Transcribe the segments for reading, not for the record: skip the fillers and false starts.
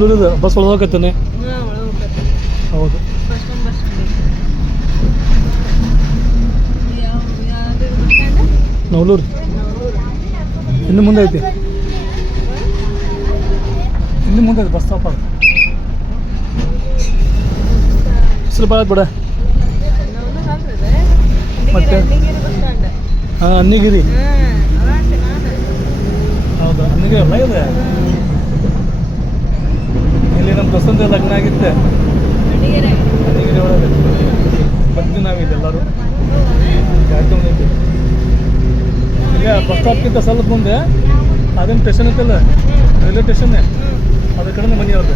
ನವಲೂರಿದ bus ಒಳಗೆ ಹೋಗತ್ತೇನೆ. ಹೌದು. ನವಲೂರು ಇನ್ನು ಮುಂದೆ ಐತಿ, ಇನ್ನು ಮುಂದೆ ಐತಿ ಬಸ್ ಸ್ಟಾಪ್. ಅದು ಹೆಸರು ಭಾಳ ಬಿಡ. ಮತ್ತೆ ಹಾಂ ಅನ್ನಿಗಿರಿ. ಹೌದಾ ಅನ್ನಿಗಿರಿ ಅಲ್ಲ ಇದೆ. ಇಲ್ಲಿ ನಮ್ಮ ದೋಸ್ತಂದು ಲಗ್ನ ಆಗಿದ್ದೆ ಅನ್ನಿಗಿರಿ ಒಳಗೆ. ಬರ್ತೀವಿ ನಾವಿಲ್ಲಿ ಎಲ್ಲರೂ. ಗಾಡಿ ಐತಿ ಈಗ ಬಸ್ ಸ್ಟಾಪ್ಗಿಂತ ಸ್ವಲ್ಪ ಮುಂದೆ ಅದೇನು ಸ್ಟೇಷನ್ ಐತಲ್ಲ, ರೈಲ್ವೆ ಸ್ಟೇಷನ್ನೇ, ಅದ್ರ ಕಡೆ ಮನೆ ಅವ್ರದ್ದು.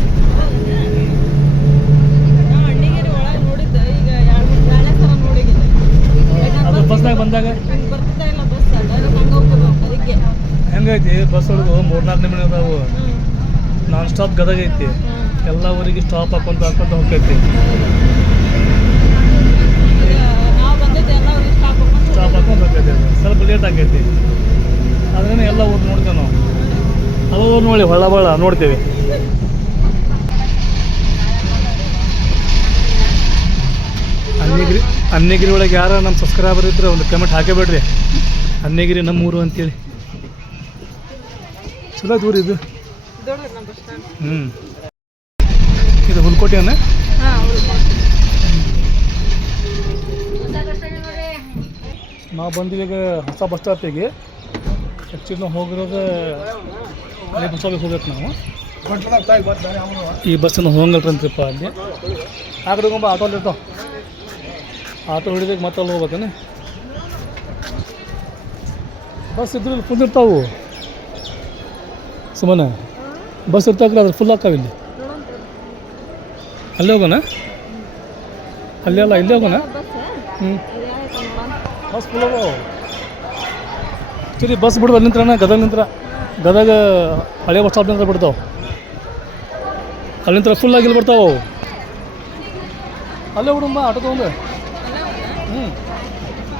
ಅದು ಬಸ್ನಾಗ ಬಂದಾಗ ಹೆಂಗೈತಿ ಬಸ್ ಒಳಗೆ 3-4 ನಿಮಿಷ ಅದಾವು. ನಾನ್ ಸ್ಟಾಪ್ ಗದಗ ಐತಿ, ಎಲ್ಲ ಊರಿಗೆ ಸ್ಟಾಪ್ ಹಾಕೊಂತ ಹೋಗ್ತೈತಿ. ಸ್ಟಾಪ್ ಹಾಕೊಂಡು ಹೋಗ್ತೈತಿ. ಸ್ವಲ್ಪ ಲೇಟ್ ಆಗೈತಿ, ಆದ್ರೂ ಎಲ್ಲ ಊರು ನೋಡ್ತೇವೆ ನಾವು. ಅದು ನೋಡಿ ಹೊಳ್ಳ ಬಳ್ಳ ನೋಡ್ತೇವೆ. ಅನ್ನಿಗಿರಿ ಒಳಗೆ ಯಾರು ನಮ್ಮ ಸಬ್ಸ್ಕ್ರೈಬರ್ ಇದ್ರೆ ಒಂದು ಕಮೆಂಟ್ ಹಾಕೇಬೇಡ್ರಿ, ಅನ್ನಿಗಿರಿ ನಮ್ಮೂರು ಅಂತೇಳಿ. ಚಲೋ ದೂರ ಇದು. ಇದು ಹುಲ್ಕೋಟೆನ. ನಾವು ಬಂದಿವಿ ಈಗ ಹೊಸ ಬಸ್ ಸ್ಟಾಪಿಗೆ. ಆ್ಯಕ್ಚುಲಿ ನಾವು ಹೋಗಿರೋದು ಅಲ್ಲಿ ಬಸ್ ಸ್ಟಾಪಿಗೆ ಹೋಗ್ಬೇಕು ನಾವು. ಈ ಬಸ್ಸನ್ನು ಹೋಗಲ್ರಂತ್ರಪ್ಪ ಅಲ್ಲಿ. ಆ ಕಡೆ ಹೋಗಂಬ ಆಟೋಲ್ಲಿ ಇರ್ತಾವೆ. ಆಟೋ ಹಿಡಿದಾಗ ಮತ್ತೆ ಅಲ್ಲಿ ಹೋಗ್ಬೇಕೇನೆ. ಬಸ್ ಇದ್ರಲ್ಲಿ ಫುಲ್ ಇರ್ತಾವೆ ಸುಮ್ಮನೆ. ಬಸ್ ಇರ್ತಾಕ್ರೆ ಅದ್ರ ಫುಲ್ ಹಾಕಾವ. ಇಲ್ಲಿ ಅಲ್ಲೇ ಹೋಗೋಣ, ಅಲ್ಲೇ ಅಲ್ಲ ಇಲ್ಲೇ ಹೋಗೋಣ. ಬಸ್ ಫುಲ್ ಅದಾವ. ಆ್ಯಕ್ಚುಲಿ ಬಸ್ ಬಿಡೋದು ಅಲ್ಲಿಂತ್ರನ ಗದಗ ಹಳೆ ಬಸ್ ಸ್ಟಾಪ್ ನಿಂತ್ರ ಬಿಡ್ತಾವೆ. ಅಲ್ಲಿಂತ್ರ ಫುಲ್ ಆಗಿ ಇಲ್ಲಿ ಬರ್ತಾವೆ. ಅಲ್ಲೇ ಬಿಡಮ್ಮ ಆಟೋ ತೊಗೊಂಡು.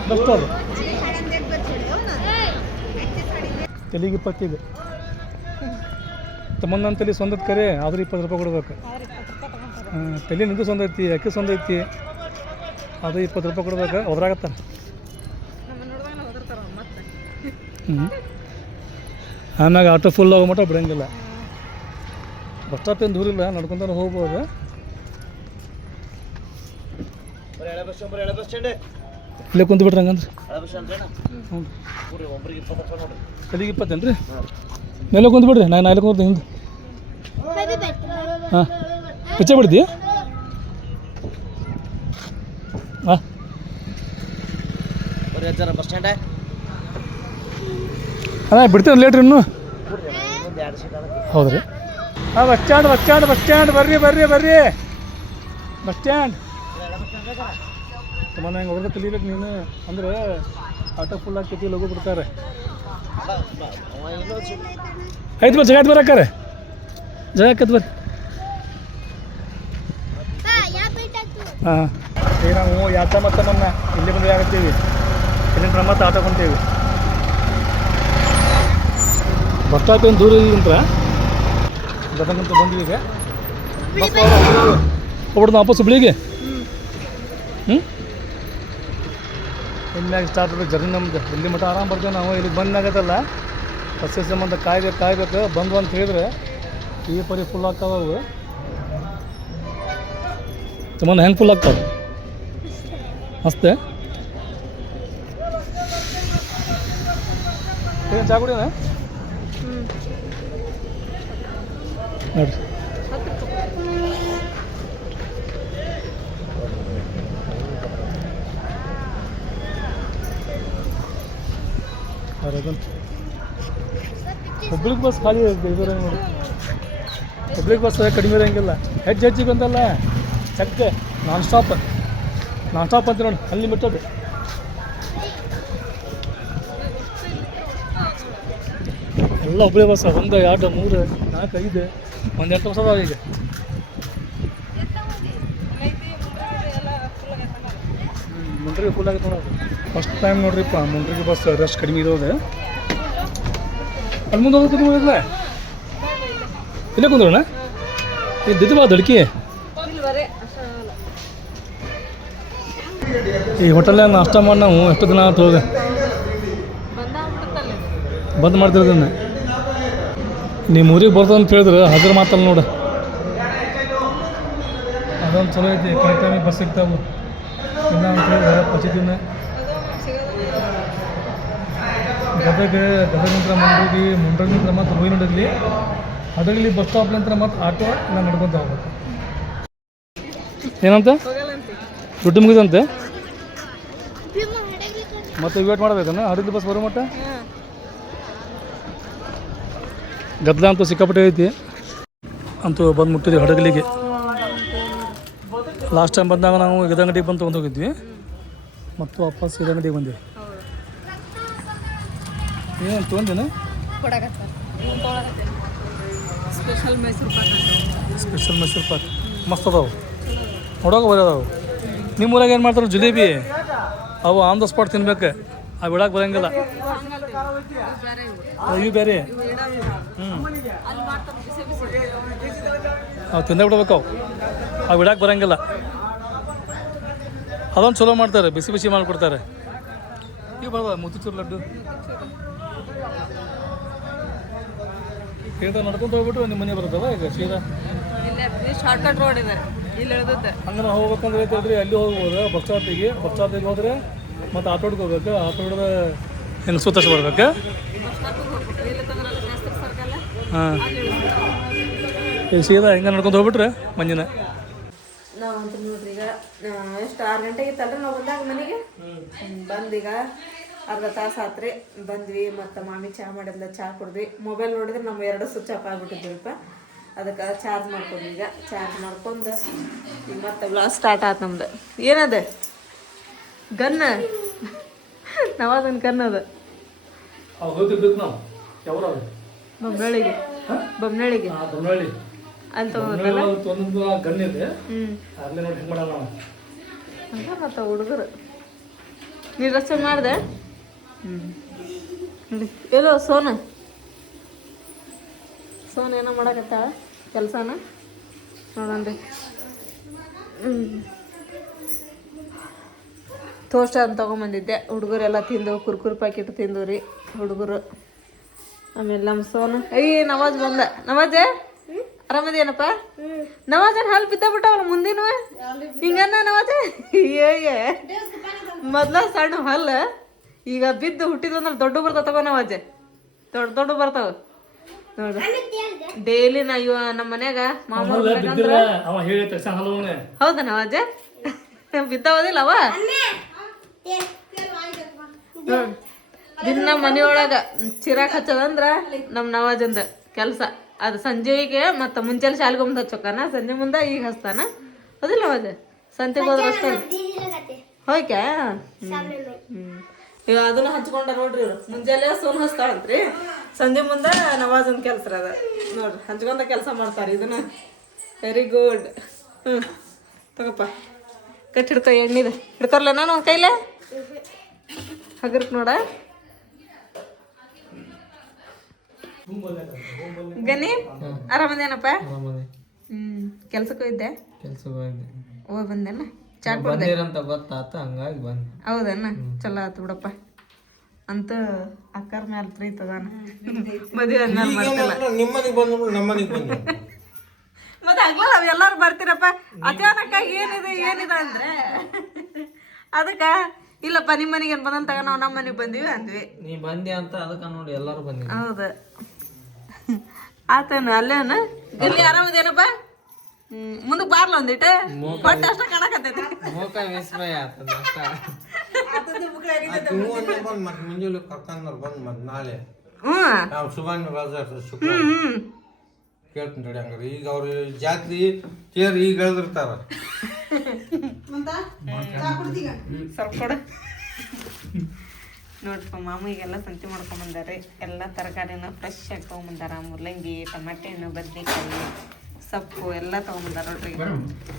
ಬೆಸ್ಟ್ ಅದು. ತೆಲಿಗೆ 25. ತಮ್ಮನ್ನ ತಲೆ ಸ್ವಂದದ ಕರೆ ಆದ್ರೆ 20 ರೂಪಾಯಿ ಕೊಡ್ಬೇಕು. ತಲೆ ನಿಂದು ಸ್ವಂದ ಐತಿ, ಅಕ್ಕಿ ಸ್ವಂದ ಐತಿ, ಅದು 20 ರೂಪಾಯಿ ಕೊಡ್ಬೇಕು. ಒಬ್ರಾಗತ್ತಾರೆ. ಆಮ್ಯಾಗ ಆಟೋ ಫುಲ್ ಆಗೋ ಮಟ್ಟ ಬಿಡಂಗಿಲ್ಲ. ಬಸ್ ಸ್ಟಾಪ್ ಏನು ದೂರ ಇಲ್ಲ, ನಡ್ಕೊಂತಾನೆ ಹೋಗ್ಬೋದು. ಇಲ್ಲೇ ಕುಂತು ಬಿಟ್ರಿ ಹಂಗಂದ್ರೆ. ಹ್ಞೂ ತಲೆಗೆ 20 ಏನ್ರಿ? ಮೇಲೆ ಕುಂತು ಬಿಡ್ರಿ, ನಾನು ಅಲ್ಲಿ ಕುಂತು ಹಿಂದೆ. ಹಾಂ ಪಿಚ್ಚೆ ಬಿಡ್ತಿ. ಹಾಂ ಬಸ್ ಸ್ಟ್ಯಾಂಡ. ಅಣ್ಣ ಬಿಡ್ತೀರ ಲೇಟ್ರಿ ಇನ್ನೂ? ಹೌದ್ರಿ. ಹಾಂ ಬಸ್ ಸ್ಟ್ಯಾಂಡ್ ಬರ್ರಿ ಬಸ್ ಸ್ಟ್ಯಾಂಡ್. ಮನೆ ಹೆಂಗೆ ಹೊಡೆದ ಕಲಿಬೇಕು ನೀನು ಅಂದರೆ ಆಟೋ ಫುಲ್ ಆಗ್ತೈತಿ, ಲಗು ಬಿಡ್ತಾರೆ. ಆಯ್ತು ಬರ್ ಜಗತ್ ಬರಕ್ಕಾರೆ ಜಗಕ್ಕತ್ ಬರ್ರಿ. ಹಾಂ ಈಗ ನಾವು ಯಾತ ಮತ್ತೆ ಮೊನ್ನೆ ಇಲ್ಲಿ ಬಂದು ಆಗತ್ತೀವಿ. ಇಲ್ಲಿಂದ ಮತ್ತೆ ಆಟೋ ಕೊಂತೀವಿ. ಬಸ್ ಸ್ಟಾಪ್ ಏನು ದೂರ ಇಲ್ಲಿಂತ್ರ ಗದಗಂತ ಬಂದ್ವಿ. ಈಗ ಬಸ್ ಹೋಗ್ಬಿಡ್ದು ವಾಪಸ್ ಹುಬ್ಳಿಗೆ. ಇನ್ಮ್ಯಾಗ ಸ್ಟಾರ್ಟ್ ಆಗ್ಬೇಕು ಜರ್ನಿ ನಮ್ದು. ಇಲ್ಲಿ ಮಟ್ಟ ಆರಾಮ್ ಬರ್ತೇವೆ ನಾವು. ಇಲ್ಲಿಗೆ ಬಂದಾಗತ್ತಲ್ಲ ಬಸ್ಸಿನ ಸಂಬಂಧ ಕಾಯ್ಬೇಕು. ಬಂದ್ವು ಅಂತ ಹೇಳಿದ್ರೆ ಈ ಪರಿ ಫುಲ್ ಆಗ್ತಾವೆ. ತುಂಬ ಹೆಂಗೆ ಫುಲ್ ಆಗ್ತಾವೆ ಮಸ್ತೆ. ಏನು ಚಾ ಕುಡಿಯೋಣ ನೋಡಿರಿ. ಹುಬ್ಳಿಗೆ ಬಸ್ ಖಾಲಿ ಇರೋಂಗೆ ನೋಡಿ. ಹುಬ್ಳಿಗೆ ಬಸ್ ಕಡಿಮೆ ಇರೋಂಗಿಲ್ಲ. ಹೆಚ್ಚಿಗೆ ಬಂದಲ್ಲ ಚೆಕ್ ನಾನ್ ಸ್ಟಾಪ್ ಅಂತ ನೋಡಿ, ಅಲ್ಲಿ ಬಿಟ್ಟದು. ಎಲ್ಲ ಹುಬ್ಳಿ ಬಸ್ 1, 2, 3, 4, 5 ಒಂದು 8 ಬಸ್ ಅದಾವ ಈಗ. ಮುಂಡ್ರಿಗೆ ಫುಲ್ ಆಗೈತೆ ನೋಡೋದು. ಫಸ್ಟ್ ಟೈಮ್ ನೋಡ್ರಿಪ್ಪ ಮುಂಡ್ರಿಗೆ ಬಸ್ ರಶ್ ಕಡಿಮೆ ಇರೋದು. ಅಲ್ಲಿ ಮುಂದೆ ಹೋಗೋದು ಇಲ್ಲ, ಇಲ್ಲೇ ಕುಂದ್ರೋಣ. ಇದ್ದಿದ್ದು ಬಾ ದಡ್ಕಿ ಈ ಹೋಟೆಲ್ನಾಗ ನಾಷ್ಟ ಮಾಡಿ ನಾವು ಎಷ್ಟು ದಿನ ಆಯ್ತು ಹೋಗಿ ಬಂದ್ ಮಾಡ್ತಿರೋದನ್ನ ನಿಮ್ಮ ಊರಿಗೆ ಬರ್ತದೆ ಅಂತ ಹೇಳಿದ್ರೆ ಹಾಜರು ಮಾತಲ್ಲ ನೋಡು ಅದೊಂದು ಚಲೋ ಐತಿ ಕರೆಕ್ಟ್ ಟೈಮಿಗೆ ಬಸ್ ಸಿಗ್ತಾವೆ ಇಲ್ಲ ಅಂತ ಹೇಳಿದ್ರೆ ಪಚಿತಿನ ಗದಗಿಂತ್ರ ಮುಂಡ್ರಗಿಂತ್ರ ಮತ್ತು ಹೂವಿನಡಗಲಿ ಹಡಗಲಿ ಬಸ್ ಸ್ಟಾಪ್ಲಿಂತ್ರ ಮತ್ತು ಆಟೋ ಇಲ್ಲ ನಡ್ಕೊಂತ ಹೋಗ್ಬೇಕು ಏನಂತ ದುಡ್ಡು ಮುಗಿದಂತೆ ಮತ್ತೆ ವೇಟ್ ಮಾಡ್ಬೇಕನ್ನ ಹಡಗಲಿ ಬಸ್ ಬರೋ ಮಟ್ಟ ಗದ್ದಲ ಅಂತೂ ಸಿಕ್ಕಾಪಟ್ಟೆ ಐತಿ ಅಂತೂ ಬಂದು ಮುಟ್ಟಿದ್ವಿ ಹಡಗಲಿಗೆ ಲಾಸ್ಟ್ ಟೈಮ್ ಬಂದಾಗ ನಾವು ಗದಂಗಡಿಗೆ ಬಂದು ತೊಗೊಂಡು ಹೋಗಿದ್ವಿ ಮತ್ತು ವಾಪಸ್ ಗದಂಗಡಿಗೆ ಬಂದ್ವಿ ಏನು ತೊಗೊಂಡೇನೆ ಸ್ಪೆಷಲ್ ಮೈಸೂರು ಪಾಕ್ ಮಸ್ತ್ ಅದಾವು ನೋಡೋಕೆ ಬರೀ ಅದಾವು ನಿಮ್ಮ ಊರಾಗ ಏನು ಮಾಡ್ತಾರೆ ಜಿಲೇಬಿ ಅವು ಆನ್ ದ ಸ್ಪಾಟ್ ತಿನ್ಬೇಕು ಅವು ಬಿಡಕ್ಕೆ ಬರೋಂಗಿಲ್ಲ ಇವು ಬೇರೆ ಅವು ತಿಂದೇ ಬಿಡ್ಬೇಕು ಅವು ಬಿಡಕ್ಕೆ ಬರೋಂಗಿಲ್ಲ ಅದೊಂದು ಚಲೋ ಮಾಡ್ತಾರೆ ಬಿಸಿ ಬಿಸಿ ಮಾಡಿಕೊಡ್ತಾರೆ ಇವು ಬರ್ಬೋದು ಮುತ್ತಿಚೂರು ಲಡ್ಡು ಸೀದಾ ನಡ್ಕೊಂತ ಹೋಗ್ಬಿಟ್ಟು ನಿಮ್ಮ ಮನೆ ಬರ್ತದವ ಈಗ ಸೀದಾ ಶಾರ್ಟ್ಕಟ್ ರೋಡ್ ಇದೆ ಇಲ್ಲಿ ಇಳಿದುತ್ತೆ ಹಂಗೆ ನಾವು ಹೋಗ್ಬೇಕಂದ್ರೆ ಐತಲ್ರಿ ಅಲ್ಲಿ ಹೋಗ್ಬೋದು ಬಸ್ ಸ್ಟಾಪಿಗೆ ಹೋದ್ರೆ ಮತ್ತು ಆಟೋ ಹೋಗ್ಬೇಕು ಆಟೋ ಹಿಡಿದ್ರೆ ಹಿಂಗೆ ಸುತ್ತರಿಸಿ ಬರ್ಬೇಕು ಹಾಂ ಈಗ ಸೀದಾ ಹಿಂಗೆ ನಡ್ಕೊಂಡು ಹೋಗ್ಬಿಟ್ರೆ ಮಂಜಿನ ನಾವು ಅಂತ ನೋಡ್ರಿ ಈಗ ಎಷ್ಟು 6 ಗಂಟೆಗೆ ಇತ್ತಲ್ರಿ ನಾವು ಬಂದಾಗ ಮನೆಗೆ ಬಂದೀಗ ಅರ್ಧ ತಾಸು ಆತ್ರಿ ಬಂದ್ವಿ ಮತ್ತು ಮಾಮಿ ಚಹಾ ಮಾಡಿದ್ಲ ಚಹಾ ಕುಡಿದ್ವಿ ಮೊಬೈಲ್ ನೋಡಿದ್ರೆ ನಮ್ಮ 2 ಸ್ವಿಚ್ ಆಫ್ ಆಗಿಬಿಟ್ಟಿದ್ವಿಪ್ಪ ಅದಕ್ಕೆ ಚಾರ್ಜ್ ಮಾಡ್ಕೊಂಡ್ವಿ ಈಗ ಚಾರ್ಜ್ ಮಾಡ್ಕೊಂಡು ಈಗ ಮತ್ತೆ ಬ್ಲಾಗ್ ಸ್ಟಾರ್ಟ್ ಆಯ್ತು ನಮ್ದು ಏನದು ಗನ್ನ ನಾವದನ್ನು ಗನ್ ಅದು ಬೊಮ್ಮನಳ್ಳಿಗೆ ಅಲ್ಲಿ ತಗೊಂಡ್ರಲ್ಲ ಹಂಗ ಮತ್ತು ಹುಡುಗರು ನೀ ರಚನೆ ಮಾಡಿದೆ ಎಲ್ಲೋ ಸೋನ ಏನೋ ಮಾಡಕತ್ತಾಳ ಕೆಲಸನ ನೋಡನ್ರಿ ಟೋಸ್ಟ್ ಅಂತ ತೊಗೊಂಬಂದಿದ್ದೆ ಹುಡುಗರೆಲ್ಲ ತಿಂದು ಕುರ್ಕುರಿ ಪ್ಯಾಕೆಟ್ ತಿಂದು ರೀ ಹುಡುಗರು ಆಮೇಲೆ ನಮ್ಮ ಸೋನು ನವಾಜ್ ಬಂದ ನವಾಜೆ ಆರಾಮದೇನಪ್ಪ ನವಾಜನ್ ಹಾಲು ಬಿದ್ದಾಬಿಟ್ಟವಲ್ಲ ಮುಂದಿನ ಹಿಂಗನ್ನ ನವಾಜೆ ಮೊದ್ಲ ಸಣ್ಣ ಹಲ್ಲು ಈಗ ಬಿದ್ದು ಹುಟ್ಟಿದಂದ್ರೆ ದೊಡ್ಡ ಬರ್ತಾವ ತಗೋ ನವಾಜೆ ದೊಡ್ಡ ಬರ್ತಾವ ನೋಡ್ರಿ ಡೈಲಿ ನಾ ನಮ್ಮ ಮನ್ಯಾಗ ಹೌದಾ ನವಾಜೆ ಬಿದ್ದಾವದಿಲ್ಲ ಅವ ದಿನ ಮನೆಯೊಳಗ ಚಿರಾಕ್ ಹಚ್ಚದಂದ್ರ ನಮ್ಮ ನವಾಜಂದ ಕೆಲಸ ಅದು ಸಂಜೆಗೆ ಮತ್ತು ಮುಂಚೆಲಿ ಶಾಲೆಗೆ ಮುಂದೆ ಹಚ್ಚೋಕನ ಸಂಜೆ ಮುಂದೆ ಈಗ ಹಚ್ತಾನ ಅದಿಲ್ಲ ನವಾಜ ಸಂತೆಗೆ ಹೋದ್ರೆ ಅಷ್ಟ ಹೋಯ್ಕೆ ಈಗ ಅದನ್ನ ಹಚ್ಕೊಂಡ ನೋಡ್ರಿ ಇವ್ರು ಮುಂಜಾನೆ ಸೋನ್ ಹಚ್ತಾಳಂತ್ರಿ ಸಂಜೆ ಮುಂದೆ ನವಾಜನ್ ಕೆಲಸ ಅದ ನೋಡ್ರಿ ಹಂಚ್ಕೊಂಡ ಕೆಲಸ ಮಾಡ್ತಾರೆ ಇದನ್ನ ವೆರಿ ಗುಡ್ ತಗಪ್ಪ ಕಟ್ ಹಿಡ್ಕೊ ಎಣ್ಣಿದೆ ಹಿಡ್ಕೊರ್ಲ ನಾನು ಕೈಲೇ ಹಗರ್ಕ್ ನೋಡ ಗನಿ ಆರಾಮದೇನಪ್ಪ ಕೆಲ್ಸಕ್ಕೆ ಹೋಗಿದ್ದೆ ಹೋಗಿ ಬಂದೇನ ಚಾಟ್ ಕೊಡ್ದೆ ಹಂಗಾಗಿ ಬಂದೆ ಹೌದನ್ನ ಚಲೋ ಆತು ಬಿಡಪ್ಪ ಅಂತ ಅಕ್ಕರ ಮ್ಯಾಲ ಪ್ರೀತಿ ಅದಾನ ಮದುವೆ ಆದ್ಮೇಲೆ ಮತ್ತೆ ಆಗ್ಲಲ್ಲ ಅವ್ ಎಲ್ಲಾರು ಬರ್ತೀರಪ್ಪ ಅಚಾನಕ್ ಆಗಿ ಏನಿದೆ ಅಂದ್ರೆ ಅದಕ್ಕ ಇಲ್ಲಪ್ಪ ನಿಮ್ಮ ಮನೆಗೆ ಏನ್ ಬಂದಂತ ನಾವು ನಮ್ಮ ಮನೆಗೆ ಬಂದಿವಿ ಅಂದ್ವಿ ನೀ ಬಂದಿ ಅಂತ ಅದಕ್ಕ ನೋಡಿ ಎಲ್ಲಾರು ಬಂದಿ ಹೌದು ಆತನ ಅಲ್ಲೇನ ಇಲ್ಲಿ ಆರಾಮದೇನಪ್ಪ ಮುಂದಕ್ಕೆ ಬಾರ್ಲ ಒಂದಿಟ್ಟು ಬಟ್ ಅಷ್ಟ ಕಾಣಕತ್ತೈತಿ ಮುಂಜಾನೆ ಕರ್ಕೊಂಡ್ ಬಂದ್ ನಾಳೆ ಸುಬಾನ್ ಕೇಳ್ತೀನಿ ರೆಡಿ ಹಂಗಾರೆ ಈಗ ಅವ್ರ ಜಾತ್ರೆ ತೇರ್ ಈಗ ಎಳ್ದಿರ್ತಾರ ಸ್ವಲ್ಪ ಕೊಡ ನೋಡ್ರಪ್ಪ ಮಾಮಿಗೆಲ್ಲ ಸಂತಿ ಮಾಡ್ಕೊಂಬಂದಾರೆ ಎಲ್ಲ ತರಕಾರಿನ ಫ್ರೆಶ್ ಆಗಿ ತೊಗೊಂಬಂದಾರ ಮುಲ್ಲಂಗಿ ಟಮಾಟೆ ಹಣ್ಣು ಬದ್ನೆಕಾಯಿ ಸೊಪ್ಪು ಎಲ್ಲ ತೊಗೊಂಬಂದಾರ ನೋಡ್ರಿ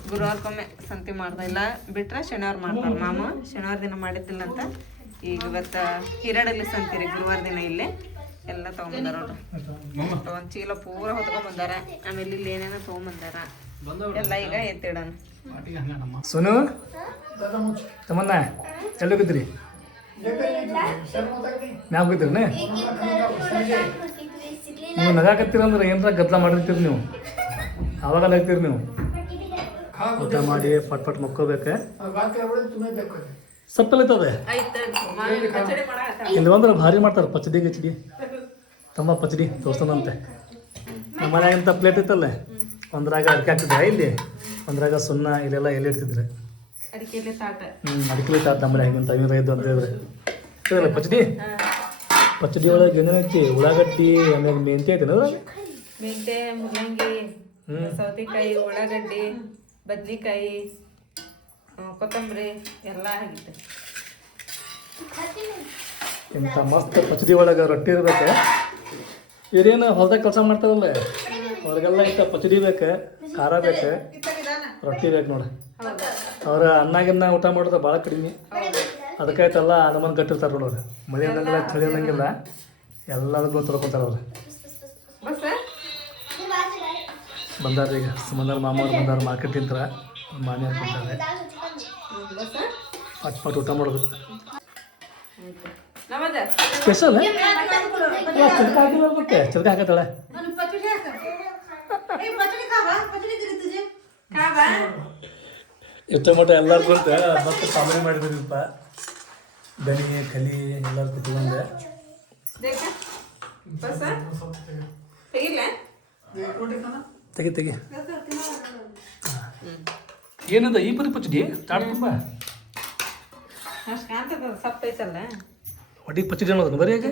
ಗುರುವಾರಕ್ಕೊಮ್ಮೆ ಸಂತಿ ಮಾಡ್ದಿಲ್ಲ ಬಿಟ್ರೆ ಶನಿವಾರ ಮಾಡ್ತಾರೆ ಮಾಮ ಶನಿವಾರ ದಿನ ಮಾಡಿದ್ದಿಲ್ಲ ಅಂತ ಈಗ ಇವತ್ತು ಹಿರಡಲ್ಲಿ ಸಂತೀರಿ ಗುರುವಾರ ದಿನ ಇಲ್ಲೇ ಎಲ್ಲ ತೊಗೊಂಬಂದಾರ ಅವ್ರು ಒಂದು ಚೀಲ ಪೂರ ಹೊತ್ಕೊಂಬಂದಾರ ಆಮೇಲೆ ಇಲ್ಲಿ ಏನೇನೋ ತೊಗೊಂಬಂದಾರ ಎಲ್ಲ ಈಗ ಎತ್ತಿಡೋಣ ಸೋನು ತಮ್ಮನ್ನ ಎಲ್ಲೋಗಿದ್ರಿ ಮ್ಯಾಗ ಹೋಗಿದ್ರಿ ನೀವು ನಗಾಕತ್ತೀರಂದ್ರೆ ಏನಾರ ಗದ್ದಲ ಮಾಡಿರ್ತೀರಿ ನೀವು ಆವಾಗ ನಗ್ತೀರಿ ನೀವು ಊಟ ಮಾಡಿ ಪಟ್ ಪಟ್ ಮಕ್ಕೋಬೇಕು ಸಪ್ಪೆಲ್ಲೈತದೆ ಇಲ್ಲಿ ಬಂದ್ರೆ ಭಾರಿ ಮಾಡ್ತಾರೆ ಪಚಡಿ ಗಿಚಡಿ ತಮ್ಮ ಪಚಡಿ ತೋರ್ಸೋಣಂತೆ ನಮ್ಮ ಮನ್ಯಾಗಿಂತ ಪ್ಲೇಟ್ ಇತ್ತಲ್ಲ ಒಂದ್ರಾಗ ಅಡಿಕೆ ಹಾಕ್ತಿದ್ರೆ ಇಲ್ಲಿ ಒಂದ್ರಾಗ ಸುಣ್ಣ ಇಲ್ಲೆಲ್ಲ ಎಲೆ ಇಡ್ತಿದ್ರೆ ಅಡಿಕೆ ತಾಟ ನಮ್ಮ ಮನ್ಯಾಗಿಂತ 505 ಅಂತ ಹೇಳಿದ್ರೆ ಇದಲ್ಲ ಪಚಡಿ ಒಳಗೆ ಏನೇನೈತಿ ಉಳ್ಳಾಗಡ್ಡಿ ಆಮೇಲೆ ಮೆಂತೆ ಐತಿ ಮೆಂತೆ ಮುಲ್ಲಂಗಿ ಸೌತೆಕಾಯಿ ಉಳ್ಳಾಗಡ್ಡಿ ಬದ್ನಿಕಾಯಿ ಕೊತ್ತಂಬರಿ ಎಲ್ಲ ಆಗಿತ್ತು ಇಂಥ ಮಸ್ತ್ ಪಚಡಿ ಒಳಗೆ ರೊಟ್ಟಿ ಇರ್ಬೇಕು ಇವ್ರೇನು ಹೊಲ್ದಾಗ ಕೆಲಸ ಮಾಡ್ತಾರಲ್ಲ ಅವ್ರಿಗೆಲ್ಲ ಇಂಥ ಪಚಡಿ ಬೇಕು ಖಾರ ಬೇಕು ರೊಟ್ಟಿ ಬೇಕು ನೋಡಿ ಅವ್ರ ಅನ್ನಾಗಿನ್ನ ಊಟ ಮಾಡೋದು ಭಾಳ ಕಡಿಮೆ ಅದಕ್ಕಾಯ್ತಲ್ಲ ನಮ್ಮನ್ನು ಕಟ್ಟಿರ್ತಾರೆ ನೋಡೋರು ಮಳೆ ಅನ್ನಂಗಿಲ್ಲ ಚಳಿ ಅನ್ನಂಗಿಲ್ಲ ಎಲ್ಲದಕ್ಕೂ ತೊಳ್ಕೊತಾರೆ ಅವ್ರು ಬಂದಾರ ಈಗ ಸುಮಂದಾರ ಮಾಮವ್ರು ಬಂದಾರ ಮಾರ್ಕೆಟ್ ತಿಂತಾರೆ ಮಾನ್ಯ ಕೊಡ್ತಾರೆ ಪಟ್ ಪಟ್ ಊಟ ಮಾಡೋದು ಸ್ಪೆಷಲ್ ಚಿಲ್ಕ ಹಾಕಿಲ್ಲ ಮತ್ತೆ ಚಿಲ್ಕ ಹಾಕತ್ತಾಳೆ ಎಷ್ಟು ಮಟ್ಟ ಎಲ್ಲರೂ ಬಂತ ಮತ್ತೆ ಕಾಮಿಡಿ ಮಾಡಿದ್ರಿಪ್ಪ ದನಿ ಕಲಿ ಎಲ್ಲರೂ ಕುತ್ಕೊಂಡೆ ತೆಗಿ ತೆಗಿ ಏನದ ಈ ಪರಿ ಪಚಡಿ ತಾಟ್ ತುಂಬ ಅಷ್ಟು ಕಾಣ್ತದ ಸಪ್ಪ ಐತಲ್ಲ ಒಟ್ಟಿಗೆ ಪಚಡಿ ಅನ್ನೋದು ಬರೀ ಹೇಗೆ